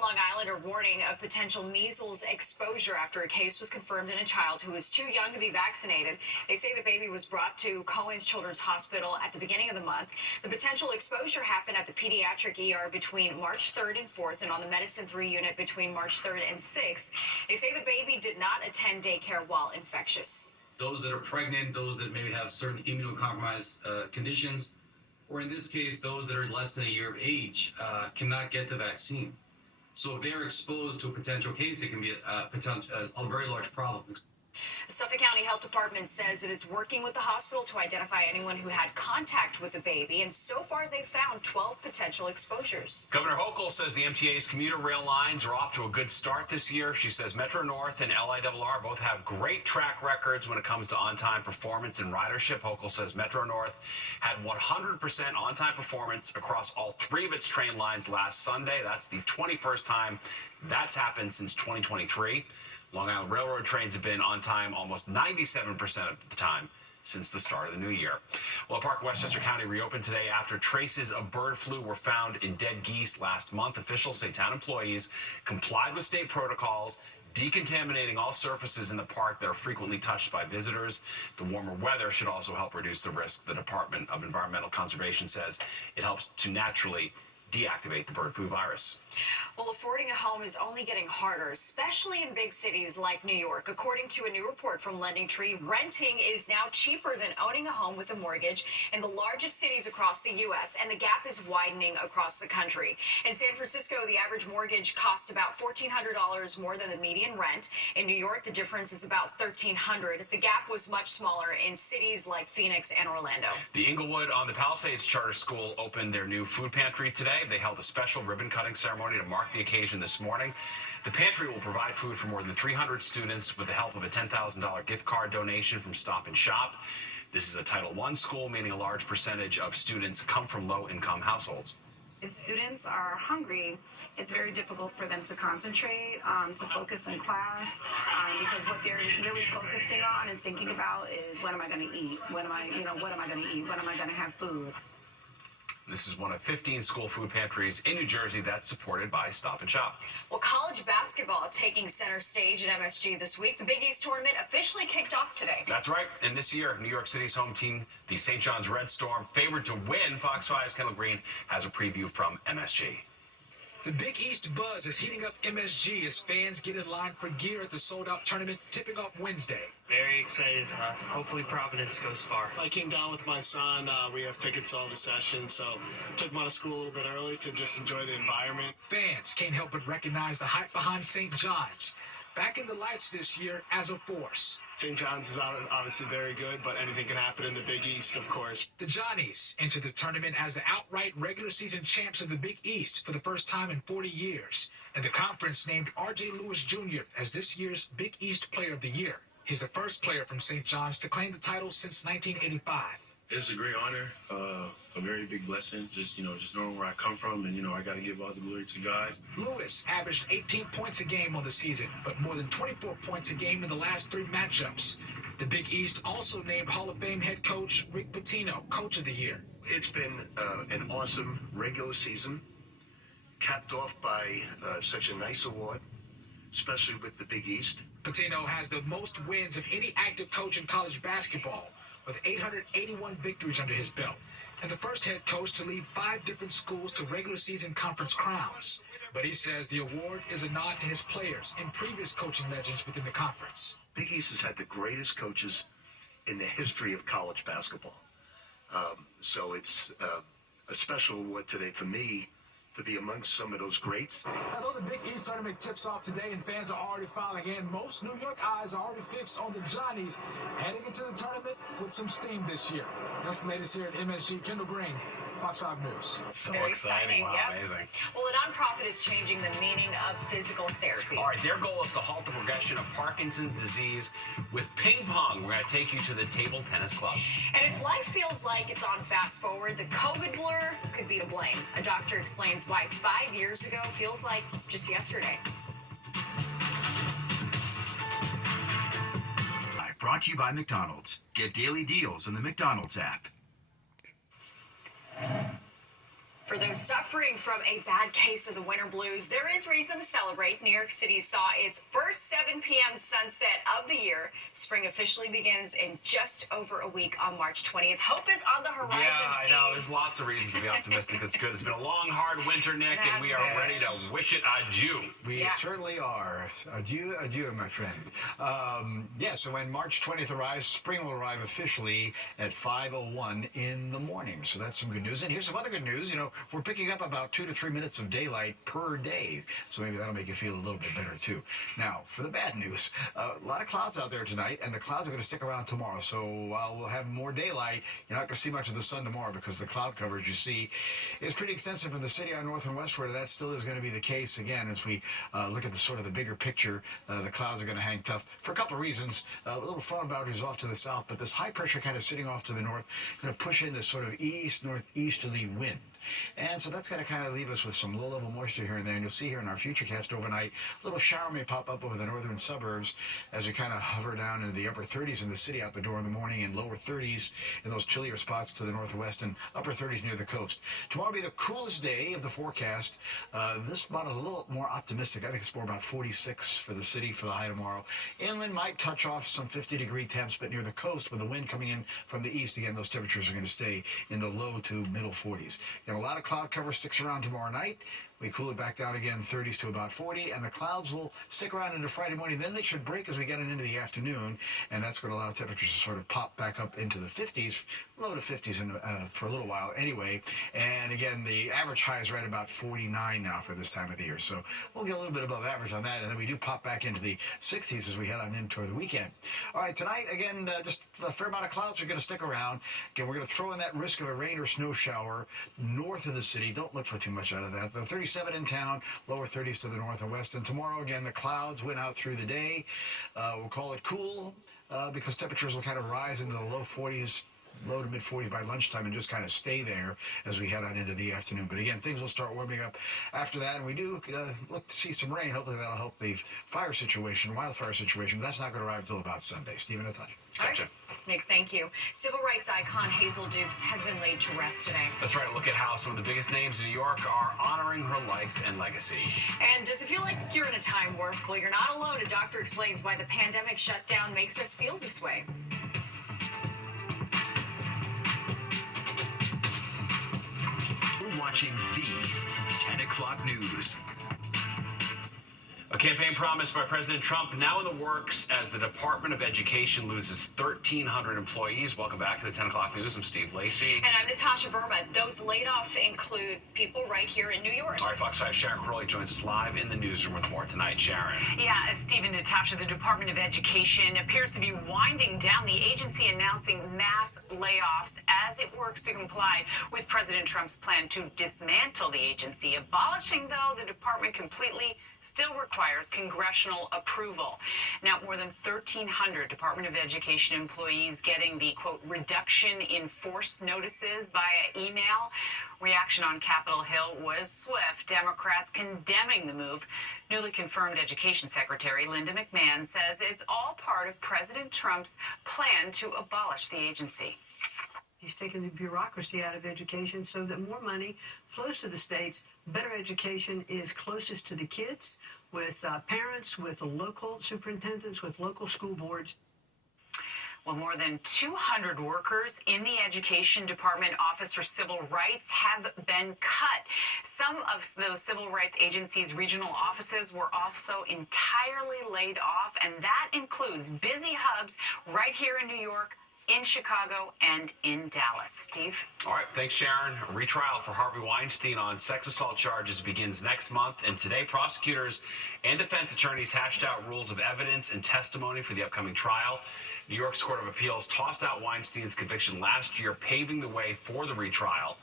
on Long Island are warning of potential measles exposure after a case was confirmed in a child who was too young to be vaccinated. They say the baby was brought to Cohen's Children's Hospital at the beginning of the month. The potential exposure happened at the pediatric ER between March 3rd and 4th and on the Medicine 3 unit between March 3rd and 6th. They say the baby did not attend daycare while infectious. Those that are pregnant, those that maybe have certain immunocompromised conditions, or in this case, those that are less than a year of age, cannot get the vaccine. So if they're exposed to a potential case, it can be a very large problem. The Suffolk County Health Department says that it's working with the hospital to identify anyone who had contact with the baby, and so far they've found 12 potential exposures. Governor Hochul says the MTA's commuter rail lines are off to a good start this year. She says Metro North and LIRR both have great track records when it comes to on-time performance and ridership. Hochul says Metro North had 100% on-time performance across all three of its train lines last Sunday. That's the 21st time that's happened since 2023. Long Island Railroad trains have been on time almost 97% of the time since the start of the new year. Well, a park in Westchester County reopened today after traces of bird flu were found in dead geese last month. Officials say town employees complied with state protocols, decontaminating all surfaces in the park that are frequently touched by visitors. The warmer weather should also help reduce the risk. The Department of Environmental Conservation says it helps to naturally deactivate the bird flu virus. Well, affording a home is only getting harder, especially in big cities like New York. According to a new report from LendingTree, renting is now cheaper than owning a home with a mortgage in the largest cities across the U.S., and the gap is widening across the country. In San Francisco, the average mortgage costs about $1,400 more than the median rent. In New York, the difference is about $1,300. The gap was much smaller in cities like Phoenix and Orlando. The Inglewood on the Palisades Charter School opened their new food pantry today. They held a special ribbon-cutting ceremony to mark the occasion this morning. The pantry will provide food for more than 300 students with the help of a $10,000 gift card donation from Stop and Shop. This is a Title I school, meaning a large percentage of students come from low-income households. If students are hungry, it's very difficult for them to concentrate, to focus in class, because what they're really focusing on and thinking about is, what am I going to eat? What am I going to eat? When am I going to have food? This is one of 15 school food pantries in New Jersey that's supported by Stop and Shop. Well, college basketball taking center stage at MSG this week. The Big East tournament officially kicked off today. That's right. And this year, New York City's home team, the St. John's Red Storm, favored to win. Fox 5's Kendall Green has a preview from MSG. The Big East buzz is heating up MSG as fans get in line for gear at the sold-out tournament tipping off Wednesday. Very excited. Hopefully Providence goes far. I came down with my son. We have tickets to all the sessions, so took him out of school a little bit early to just enjoy the environment. Fans can't help but recognize the hype behind St. John's. Back in the lights this year as a force. St. John's is obviously very good, but anything can happen in the Big East, of course. The Johnnies enter the tournament as the outright regular season champs of the Big East for the first time in 40 years. And the conference named R.J. Lewis Jr. as this year's Big East Player of the Year. He's the first player from St. John's to claim the title since 1985. It's a great honor, a very big blessing, just knowing where I come from, and, I got to give all the glory to God. Lewis averaged 18 points a game on the season, but more than 24 points a game in the last 3 matchups. The Big East also named Hall of Fame head coach Rick Pitino Coach of the Year. It's been an awesome regular season, capped off by such a nice award, especially with the Big East. Pitino has the most wins of any active coach in college basketball, with 881 victories under his belt, and the first head coach to lead 5 different schools to regular season conference crowns. But he says the award is a nod to his players and previous coaching legends within the conference. Big East has had the greatest coaches in the history of college basketball. So it's a special award today for me to be amongst some of those greats. Although the Big East tournament tips off today and fans are already filing in, most New York eyes are already fixed on the Johnnies heading into the tournament with some steam this year. That's the latest here at MSG. Kendall Green, Fox 5 News. So Very exciting. Wow, yep. Amazing. Well, a nonprofit is changing the meaning of physical therapy. All right, their goal is to halt the progression of Parkinson's disease with ping pong. We're going to take you to the Table Tennis Club. And if life feels like it's on fast forward, the COVID blur could be to blame. A doctor explains why 5 years ago feels like just yesterday. Brought to you by McDonald's. Get daily deals in the McDonald's app. For those suffering from a bad case of the winter blues, there is reason to celebrate. New York City saw its first 7 p.m. sunset of the year. Spring officially begins in just over a week on March 20th. Hope is on the horizon, Yeah, I Steve. know. There's lots of reasons to be optimistic. It's good. It's been a long, hard winter, Nick, and we are ready to wish it adieu. We certainly are. Adieu, adieu, my friend. So when March 20th arrives, spring will arrive officially at 5:01 in the morning. So that's some good news. And here's some other good news. We're picking up about 2 to 3 minutes of daylight per day. So maybe that'll make you feel a little bit better, too. Now, for the bad news, a lot of clouds out there tonight, and the clouds are going to stick around tomorrow. So while we'll have more daylight, you're not going to see much of the sun tomorrow because the cloud coverage you see is pretty extensive in the city on north and westward. And that still is going to be the case again as we look at the sort of the bigger picture. The clouds are going to hang tough for a couple of reasons. A little front boundaries off to the south, but this high pressure kind of sitting off to the north, going to push in this sort of northeasterly wind. And so that's going to kind of leave us with some low-level moisture here and there. And you'll see here in our futurecast overnight, a little shower may pop up over the northern suburbs as we kind of hover down into the upper 30s in the city out the door in the morning and lower 30s in those chillier spots to the northwest and upper 30s near the coast. Tomorrow will be the coolest day of the forecast. This model is a little more optimistic. I think it's more about 46 for the city for the high tomorrow. Inland might touch off some 50-degree temps, but near the coast with the wind coming in from the east, again, those temperatures are going to stay in the low to middle 40s. And a lot of cloud cover sticks around tomorrow night. We cool it back down again, 30s to about 40, and the clouds will stick around into Friday morning. Then they should break as we get into the afternoon, and that's going to allow temperatures to sort of pop back up into the 50s, low to 50s for a little while anyway. And again, the average high is right about 49 now for this time of the year. So we'll get a little bit above average on that, and then we do pop back into the 60s as we head on into the weekend. All right, tonight, again, just a fair amount of clouds are going to stick around. Again, we're going to throw in that risk of a rain or snow shower north of the city. Don't look for too much out of that. The 37 in town, lower 30s to the north and west. And tomorrow, again, the clouds went out through the day. We'll call it cool because temperatures will kind of rise into the low 40s, low to mid 40s by lunchtime and just kind of stay there as we head on into the afternoon. But again, things will start warming up after that, and we do look to see some rain. Hopefully that'll help the wildfire situation. That's not going to arrive until about Sunday. Stephen, a touch. Gotcha. Nick, thank you. Civil rights icon Hazel Dukes has been laid to rest today. That's right. A look at how some of the biggest names in New York are honoring her life and legacy. And does it feel like you're in a time warp? Well, you're not alone. A doctor explains why the pandemic shutdown makes us feel this way. We're watching the 10 o'clock news. A campaign promised by President Trump now in the works as the Department of Education loses 1,300 employees. Welcome back to the 10 o'clock news. I'm Steve Lacey. And I'm Natasha Verma. Those laid off include people right here in New York. All right, Fox 5 Sharon Crowley joins us live in the newsroom with more tonight. Sharon. Yeah, as Steve and Natasha, the Department of Education appears to be winding down, the agency announcing mass layoffs as it works to comply with President Trump's plan to dismantle the agency. Abolishing, though, the department completely still requires congressional approval. Now, more than 1,300 Department of Education employees getting the, quote, reduction in force notices via email. Reaction on Capitol Hill was swift. Democrats condemning the move. Newly confirmed Education Secretary Linda McMahon says it's all part of President Trump's plan to abolish the agency. He's taken the bureaucracy out of education so that more money flows to the states. Better education is closest to the kids, with parents, with local superintendents, with local school boards. Well, more than 200 workers in the Education Department Office for Civil Rights have been cut. Some of those civil rights agencies' regional offices were also entirely laid off, and that includes busy hubs right here in New York, in Chicago, and in Dallas. Steve? All right, thanks, Sharon. A retrial for Harvey Weinstein on sex assault charges begins next month, and today prosecutors and defense attorneys hashed out rules of evidence and testimony for the upcoming trial. New York's Court of Appeals tossed out Weinstein's conviction last year, paving the way for the retrial.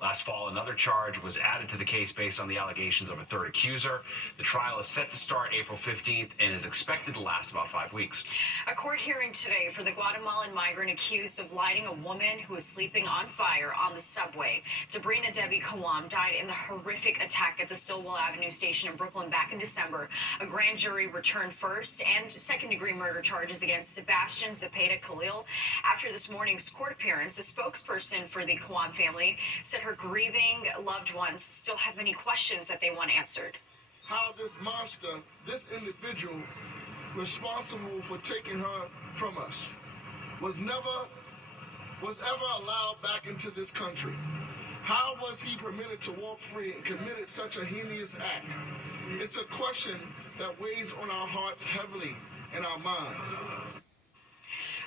Last fall, another charge was added to the case based on the allegations of a third accuser. The trial is set to start April 15th and is expected to last about 5 weeks. A court hearing today for the Guatemalan migrant accused of lighting a woman who was sleeping on fire on the subway. Debrina Debbie Kawam died in the horrific attack at the Stillwell Avenue station in Brooklyn back in December. A grand jury returned first and second-degree murder charges against Sebastian Zepeda Khalil. After this morning's court appearance, a spokesperson for the Kawam family said her her grieving loved ones still have many questions that they want answered. How this monster, this individual responsible for taking her from us, was ever allowed back into this country. How was he permitted to walk free and committed such a heinous act? It's a question that weighs on our hearts heavily and our minds.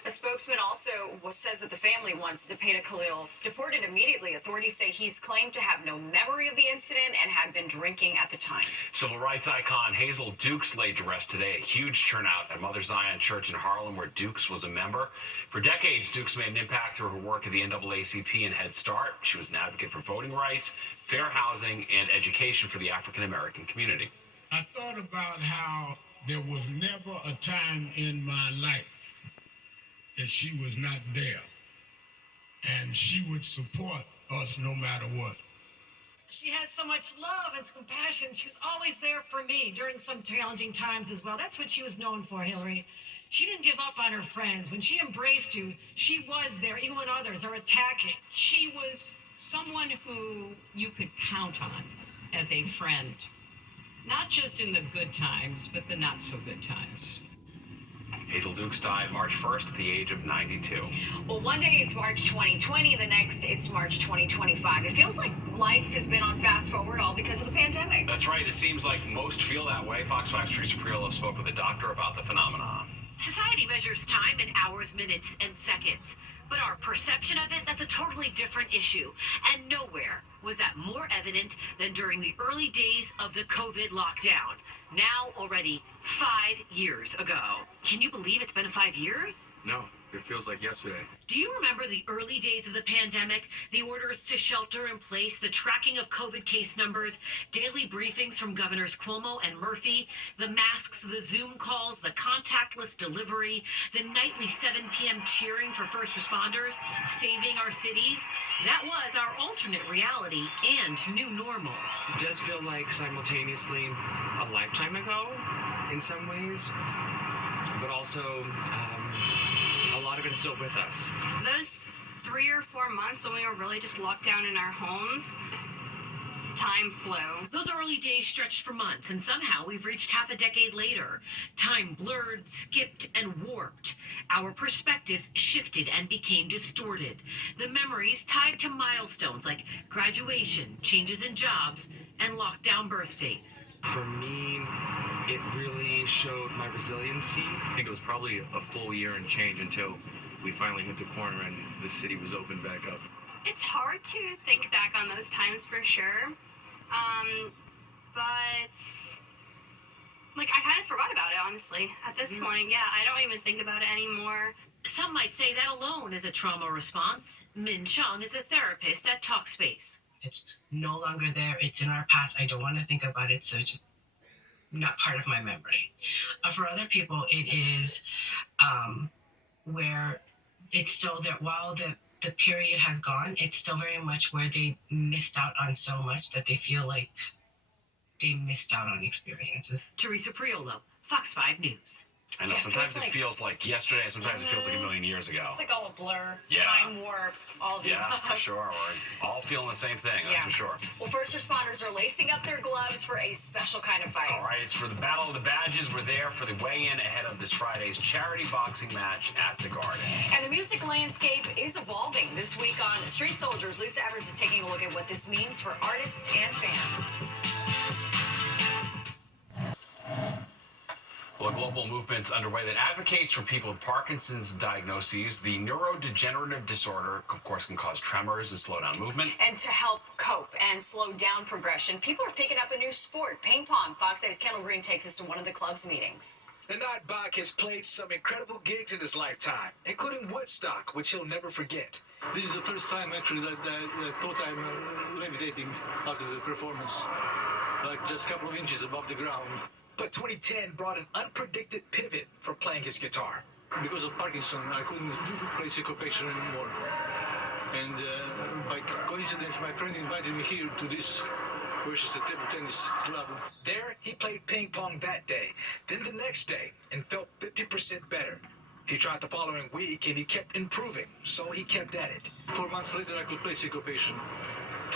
A spokesman also says that the family wants Zepeda Khalil deported immediately. Authorities say he's claimed to have no memory of the incident and had been drinking at the time. Civil rights icon Hazel Dukes laid to rest today. A huge turnout at Mother Zion Church in Harlem, where Dukes was a member. For decades, Dukes made an impact through her work at the NAACP and Head Start. She was an advocate for voting rights, fair housing, and education for the African American community. I thought about how there was never a time in my life that she was not there, and she would support us no matter what. She had so much love and compassion. She was always there for me during some challenging times as well. That's what she was known for, Hillary. She didn't give up on her friends. When she embraced you, she was there, even when others are attacking. She was someone who you could count on as a friend, not just in the good times, but the not so good times. Hazel Dukes died March 1st at the age of 92. Well, one day it's March 2020, the next it's March 2025. It feels like life has been on fast forward all because of the pandemic. That's right. It seems like most feel that way. Fox 5's Teresa Priolo spoke with a doctor about the phenomenon. Society measures time in hours, minutes, and seconds. But our perception of it, that's a totally different issue. And nowhere was that more evident than during the early days of the COVID lockdown. Now already 5 years ago. Can you believe it's been 5 years? No, it feels like yesterday. Do you remember the early days of the pandemic, the orders to shelter in place, the tracking of COVID case numbers, daily briefings from Governors Cuomo and Murphy, the masks, the Zoom calls, the contactless delivery, the nightly 7 p.m. cheering for first responders, saving our cities? That was our alternate reality and new normal. It does feel like simultaneously a lifetime ago in some ways, but also a lot of it is still with us. Those 3 or 4 months when we were really just locked down in our homes, time flew. Those early days stretched for months, and somehow we've reached half a decade later. Time blurred, skipped, and warped. Our perspectives shifted and became distorted. The memories tied to milestones like graduation, changes in jobs, and lockdown birthdays. For me, it really showed my resiliency. I think it was probably a full year and change until we finally hit the corner and the city was opened back up. It's hard to think back on those times for sure. But like I kind of forgot about it, honestly. At this point, yeah, I don't even think about it anymore. Some might say that alone is a trauma response. Min Chung is a therapist at Talkspace. It's no longer there. It's in our past. I don't want to think about it, so it's just not part of my memory. For other people, it is where it's still there. While the period has gone, it's still very much where they missed out on so much that they feel like they missed out on experiences. Teresa Priolo, Fox 5 News. I know, sometimes it feels like yesterday, sometimes it feels like a million years ago. It's like all a blur, Yeah. time warp, all of it. Yeah, for sure. We're all feeling the same thing, that's Yeah. for sure. Well, first responders are lacing up their gloves for a special kind of fight. All right, it's for the Battle of the Badges. We're there for the weigh-in ahead of this Friday's charity boxing match at the Garden. And the music landscape is evolving. This week on Street Soldiers, Lisa Evers is taking a look at what this means for artists and fans. Well, a global movement's underway that advocates for people with Parkinson's diagnoses. The neurodegenerative disorder, of course, can cause tremors and slow down movement. And to help cope and slow down progression, people are picking up a new sport, ping pong. Fox 8's Kendall Green takes us to one of the club's meetings. Nanad Bach has played some incredible gigs in his lifetime, including Woodstock, which he'll never forget. This is the first time actually that I thought I'm levitating after the performance, like just a couple of inches above the ground. But 2010 brought an unpredicted pivot for playing his guitar. Because of Parkinson, I couldn't play syncopation anymore. And by coincidence, my friend invited me here to this versus the table tennis club. There, he played ping pong that day, then the next day, and felt 50% better. He tried the following week, and he kept improving, so he kept at it. 4 months later, I could play syncopation.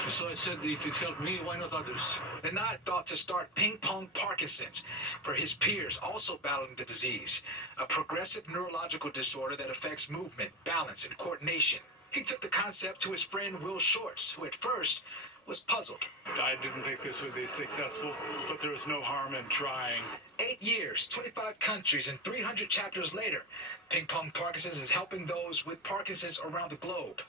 So I said, if it helped me, why not others? Nanad thought to start Ping Pong Parkinson's for his peers also battling the disease, a progressive neurological disorder that affects movement, balance, and coordination. He took the concept to his friend Will Shorts, who at first was puzzled. I didn't think this would be successful, but there was no harm in trying. 8 years, 25 countries, and 300 chapters later, Ping Pong Parkinson's is helping those with Parkinson's around the globe.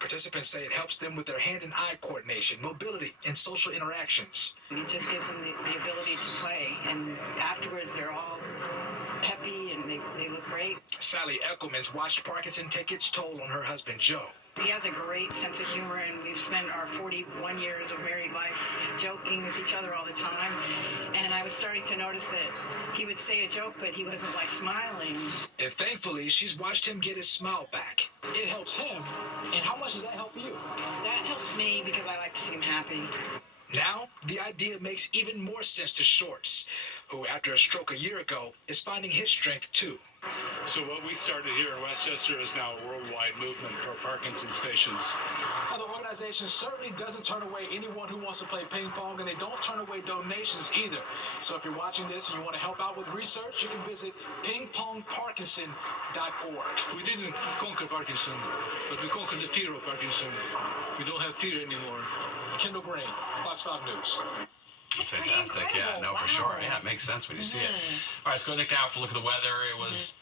Participants say it helps them with their hand and eye coordination, mobility, and social interactions. It just gives them the ability to play, and afterwards they're all peppy and they look great. Sally Eckelman's watched Parkinson take its toll on her husband, Joe. He has a great sense of humor, and we've spent our 41 years of married life joking with each other all the time. And I was starting to notice that he would say a joke, but he wasn't like smiling. And thankfully, she's watched him get his smile back. It helps him. And how much does that help you? That helps me because I like to see him happy. Now, the idea makes even more sense to Shorts, who, after a stroke a year ago, is finding his strength too. So what we started here in Westchester is now a worldwide movement for Parkinson's patients. Now, the organization certainly doesn't turn away anyone who wants to play ping pong, and they don't turn away donations either. So if you're watching this and you want to help out with research, you can visit pingpongparkinson.org. We didn't conquer Parkinson, but we conquered the fear of Parkinson. We don't have fear anymore. Kendall Green, Fox 5 News. That's fantastic. Yeah, no, for sure. Yeah, it makes sense when you see it. All right, let's go, Nick, now for a look at the weather. It was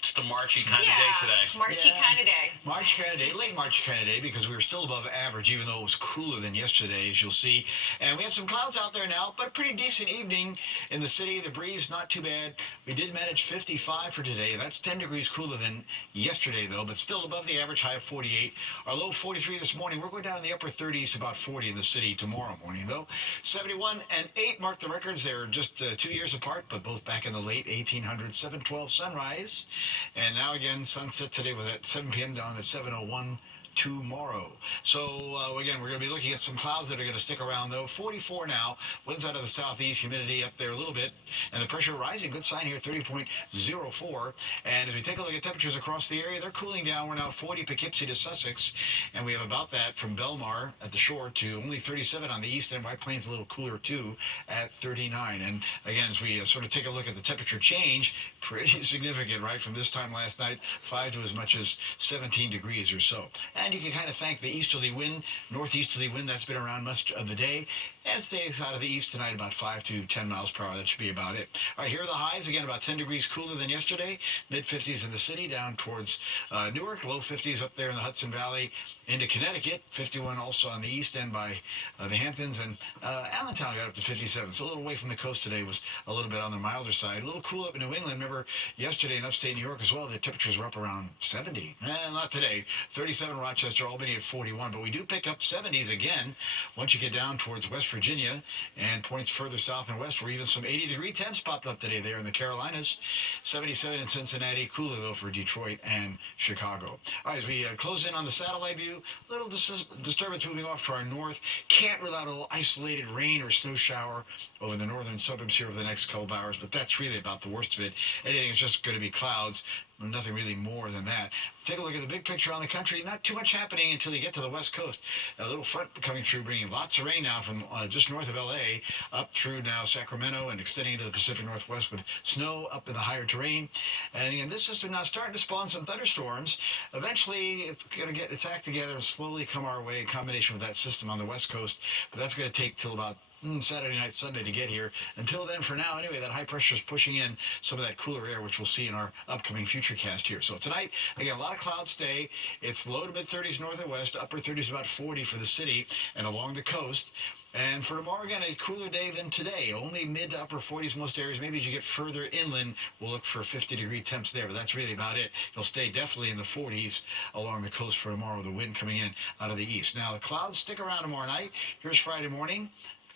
just a Marchy kind of day today. Marchy kind of day. March kind of day, late March kind of day, because we were still above average, even though it was cooler than yesterday, as you'll see. And we have some clouds out there now, but a pretty decent evening in the city. The breeze, not too bad. We did manage 55 for today. That's 10 degrees cooler than yesterday, though, but still above the average, high of 48. Our low 43 this morning. We're going down in the upper 30s to about 40 in the city tomorrow morning, though. 71 and 8 mark the records. They're just 2 years apart, but both back in the late 1800s. 7:12 sunrise. And now again, sunset today was at 7 p.m. down at 7:01 tomorrow. So again, we're going to be looking at some clouds that are going to stick around, though. 44 now, winds out of the southeast, humidity up there a little bit, and the pressure rising. Good sign here, 30.04. And as we take a look at temperatures across the area, they're cooling down. We're now 40 Poughkeepsie to Sussex, and we have about that from Belmar at the shore to only 37 on the east end. White Plains a little cooler too at 39. And again, as we sort of take a look at the temperature change, pretty significant, right, from this time last night, 5 to as much as 17 degrees or so. And you can kind of thank the easterly wind, northeasterly wind that's been around much of the day, and stays out of the east tonight about 5 to 10 miles per hour. That should be about it. All right, here are the highs. Again, about 10 degrees cooler than yesterday. Mid-50s in the city, down towards Newark. Low 50s up there in the Hudson Valley into Connecticut. 51 also on the east end by the Hamptons. And Allentown got up to 57. So a little away from the coast today, was a little bit on the milder side. A little cool up in New England. Remember, yesterday in upstate New York as well, the temperatures were up around 70. Not today. 37 Rochester, Albany at 41. But we do pick up 70s again once you get down towards West Virginia and points further south and west, where even some 80-degree temps popped up today there in the Carolinas. 77 in Cincinnati, cooler though for Detroit and Chicago. All right, as we close in on the satellite view, little disturbance moving off to our north. Can't rule out a little isolated rain or snow shower over the northern suburbs here over the next couple of hours, but that's really about the worst of it. Anything is just going to be clouds. Nothing really more than that. Take a look at the big picture on the country. Not too much happening until you get to the west coast. A little front coming through, bringing lots of rain now from just north of L.A. up through now Sacramento and extending into the Pacific Northwest with snow up in the higher terrain. And again, this system now starting to spawn some thunderstorms. Eventually, it's going to get its act together and slowly come our way in combination with that system on the west coast. But that's going to take till about Saturday night, Sunday to get here. Until then, for now, anyway, that high pressure is pushing in some of that cooler air, which we'll see in our upcoming future cast here. So tonight, again, a lot of clouds stay. It's low to mid-30s north and west, upper 30s about 40 for the city and along the coast. And for tomorrow, again, a cooler day than today. Only mid to upper 40s most areas. Maybe as you get further inland, we'll look for 50-degree temps there, but that's really about it. It'll stay definitely in the 40s along the coast for tomorrow with the wind coming in out of the east. Now, the clouds stick around tomorrow night. Here's Friday morning.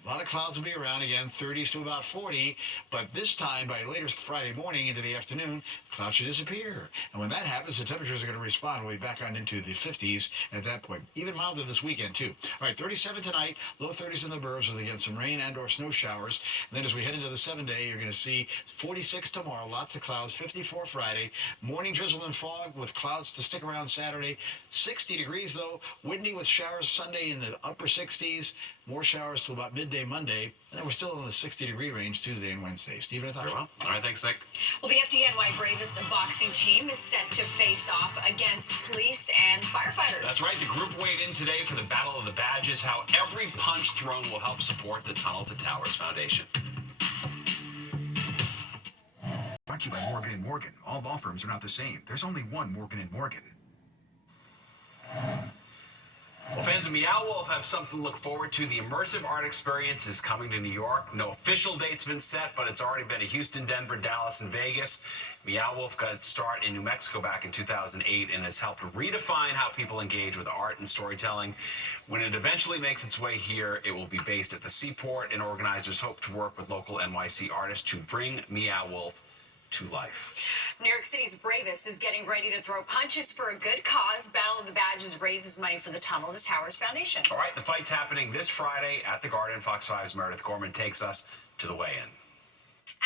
A lot of clouds will be around again, 30s to about 40, but this time by later Friday morning into the afternoon, clouds should disappear. And when that happens, the temperatures are going to respond. We'll be back on into the 50s at that point. Even milder this weekend, too. All right, 37 tonight, low 30s in the burbs with, again, some rain and or snow showers. And then as we head into the 7-day, you're going to see 46 tomorrow, lots of clouds, 54 Friday, morning drizzle and fog with clouds to stick around Saturday, 60 degrees, though, windy with showers Sunday in the upper 60s, more showers till about midday Monday, and then we're still in the 60-degree range Tuesday and Wednesday. Stephen, Natasha? Very well. All right, thanks, Nick. Well, the FDNY Bravest boxing team is set to face off against police and firefighters. That's right. The group weighed in today for the Battle of the Badges, how every punch thrown will help support the Tunnel to Towers Foundation. Brought to you by Morgan & Morgan. All law firms are not the same. There's only one Morgan & Morgan. Well, fans of Meow Wolf have something to look forward to. The immersive art experience is coming to New York. No official date's been set, but it's already been to Houston, Denver, Dallas, and Vegas. Meow Wolf got its start in New Mexico back in 2008 and has helped redefine how people engage with art and storytelling. When it eventually makes its way here, it will be based at the Seaport, and organizers hope to work with local NYC artists to bring Meow Wolf to life. New York City's Bravest is getting ready to throw punches for a good cause. Battle of the Badges raises money for the Tunnel to Towers Foundation. All right, the fight's happening this Friday at the Garden. Fox 5's Meredith Gorman takes us to the weigh-in.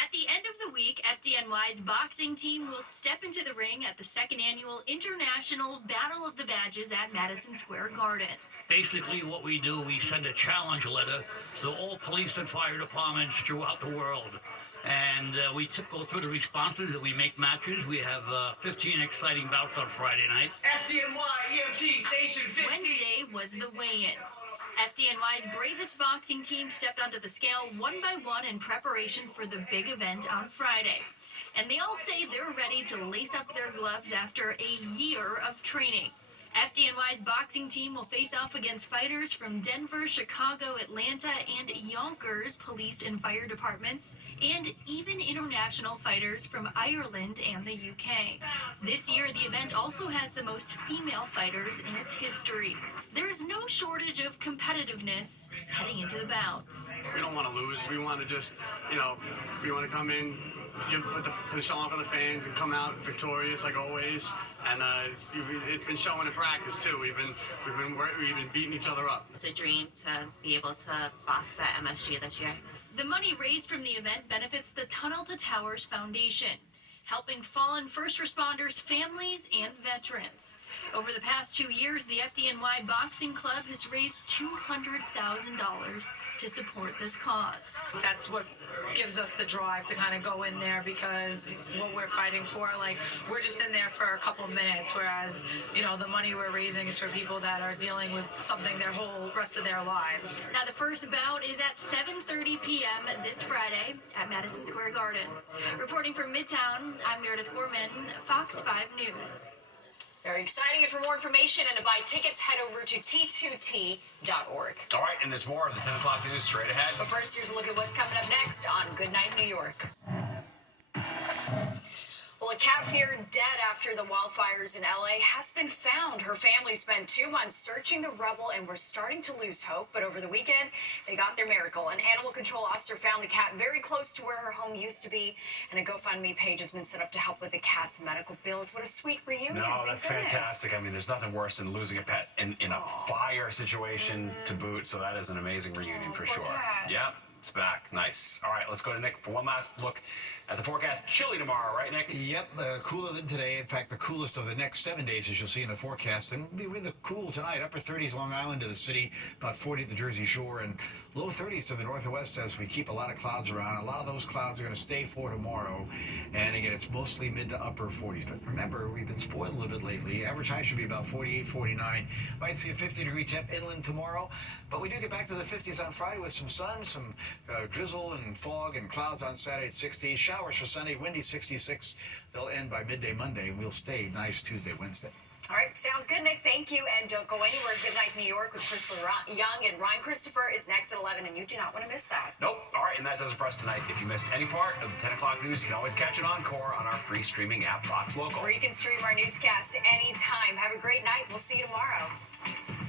At the end of the week, FDNY's boxing team will step into the ring at the second annual International Battle of the Badges at Madison Square Garden. Basically, what we do, we send a challenge letter to all police and fire departments throughout the world. And we go through the responses and we make matches. We have 15 exciting bouts on Friday night. FDNY EMT Station 15. Wednesday was the weigh-in. FDNY's Bravest boxing team stepped onto the scale one by one in preparation for the big event on Friday. And they all say they're ready to lace up their gloves after a year of training. FDNY's boxing team will face off against fighters from Denver, Chicago, Atlanta, and Yonkers police and fire departments, and even international fighters from Ireland and the UK. This year, the event also has the most female fighters in its history. There's no shortage of competitiveness heading into the bouts. We don't want to lose. We want to just, we want to come in, put the show on for the fans, and come out victorious like always. And it's been showing in practice too. We've been beating each other up. It's a dream to be able to box at MSG this year. The money raised from the event benefits the Tunnel to Towers Foundation, helping fallen first responders, families, and veterans. Over the past 2 years, the FDNY Boxing Club has raised $200,000 to support this cause. That's what gives us the drive to kind of go in there, because what we're fighting for, we're just in there for a couple of minutes, whereas, the money we're raising is for people that are dealing with something their whole rest of their lives. Now, the first bout is at 7:30 p.m. this Friday at Madison Square Garden. Reporting from Midtown, I'm Meredith Gorman, Fox 5 News. Very exciting. And for more information and to buy tickets, head over to t2t.org. All right, and there's more of the 10 o'clock news straight ahead. But first, here's a look at what's coming up next on Good Night New York. Well, a cat feared dead after the wildfires in LA has been found. Her family spent 2 months searching the rubble and were starting to lose hope. But over the weekend, they got their miracle. An animal control officer found the cat very close to where her home used to be. And a GoFundMe page has been set up to help with the cat's medical bills. What a sweet reunion. No, that's fantastic. I mean, there's nothing worse than losing a pet in a fire situation to boot. So that is an amazing reunion for sure. Cat. Yeah, it's back. Nice. All right, let's go to Nick for one last look at the forecast. Chilly tomorrow, right, Nick? Yep, cooler than today. In fact, the coolest of the next 7 days, as you'll see in the forecast. And it'll be really cool tonight. Upper 30s Long Island to the city, about 40 at the Jersey Shore, and low 30s to the north and west as we keep a lot of clouds around. A lot of those clouds are going to stay for tomorrow. And again, it's mostly mid to upper 40s. But remember, we've been spoiled a little bit lately. Average high should be about 48, 49. Might see a 50-degree temp inland tomorrow. But we do get back to the 50s on Friday with some sun, some drizzle and fog and clouds on Saturday at 60. Showers for Sunday, windy 66. They'll end by midday Monday, and we'll stay nice Tuesday, Wednesday. All right, sounds good, Nick. Thank you, and don't go anywhere. Good Night New York with Crystal Young and Ryan Christopher is next at 11, and you do not want to miss that. Nope. All right, and that does it for us tonight. If you missed any part of the 10 o'clock news, you can always catch an encore on our free streaming app, Fox Local. Or you can stream our newscast anytime. Have a great night. We'll see you tomorrow.